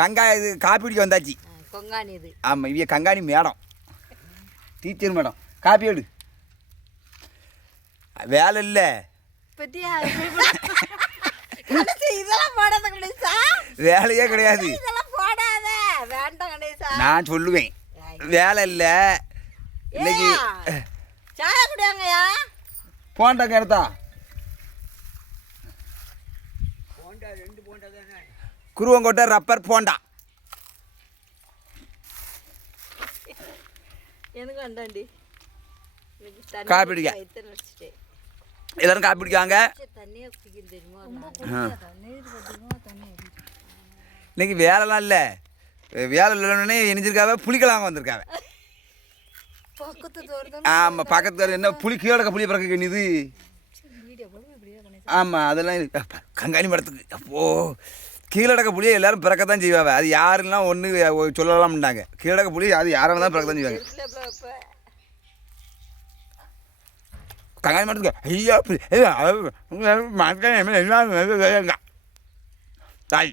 கங்காய் இது காப்பி குடிக்க வந்தாச்சு. கொங்காணி இது. ஆமாம், இவ கங்காணி மேடம், டீச்சர் மேடம். காப்பி எடு. வேலை இல்லை, இதெல்லாம் போடாத கணேசா. வேலையே கிடையாது. இதெல்லாம் போடாத, வேண்டாம் கணேசா. நான் சொல்லுவேன் வேலை இல்லை இன்னைக்கு. சாயா குடியாங்கயா. போண்டா கேட்டா குருவங்கோட்டை ரப்பர் போண்டா. எனக்கு வேண்டாண்டி. காப்பி குடிக்க எல்லாரும் காப்பி குடிக்காங்க. தண்ணியை குடிக்க தெரியுமா? இன்னைக்கு வேலைலாம் இல்லை. வேலை இல்லைன்னே இணைஞ்சிருக்காவ, புளிக்கலாங்க வந்திருக்காவ. ஆமாம், பக்கத்து என்ன புளி கீழக்க புளி பிறக்க இது. ஆமாம், அதெல்லாம் கங்காணி மரத்துக்கு அப்போ கீழடக்க புளியை எல்லாரும் பிறக்கத்தான் செய்வாங்க. அது யாருலாம் ஒன்று சொல்லலாம்ட்டாங்க. கீழடக்க புளி அது யாரும் தான் பிறக்கத்தான் செய்வாங்க. கங்காணி மரத்துக்கு ஐயா தாய்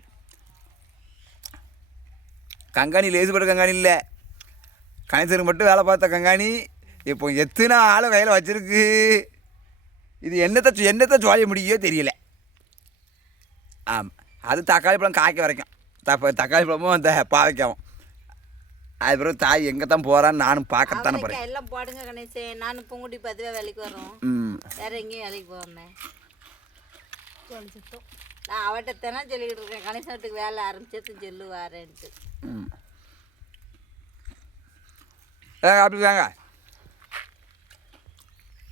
கங்காணி லேசுப்பட்ட கங்காணி இல்லை, கணேசருக்கு மட்டும் வேலை பார்த்த கங்காணி. இப்போ எத்தனை ஆளை கையில் வச்சுருக்கு. இது என்னத்தை சுவாய முடியோ தெரியல. ஆமாம், அது தக்காளி பழம் காய்க்க வரைக்கும். தக்காளி பழமும் அந்த பாவைக்காவும். அது பிறகு தாய் எங்கே தான் போகிறான்னு நானும் பார்க்கத்தானே போகிறேன். எல்லாம் போடுங்க கணேசே. நானும் பொங்குடி பதுவே வேலைக்கு வரோம். வேற எங்கேயும் வேலைக்கு போகிறேன். நான் அவட்ட தானே சொல்லிக்கிட்டு இருக்கேன், கணேசன் வீட்டுக்கு வேலை ஆரம்பிச்சது சொல்லுவாரேன்ட்டு. அப்படி வாங்க.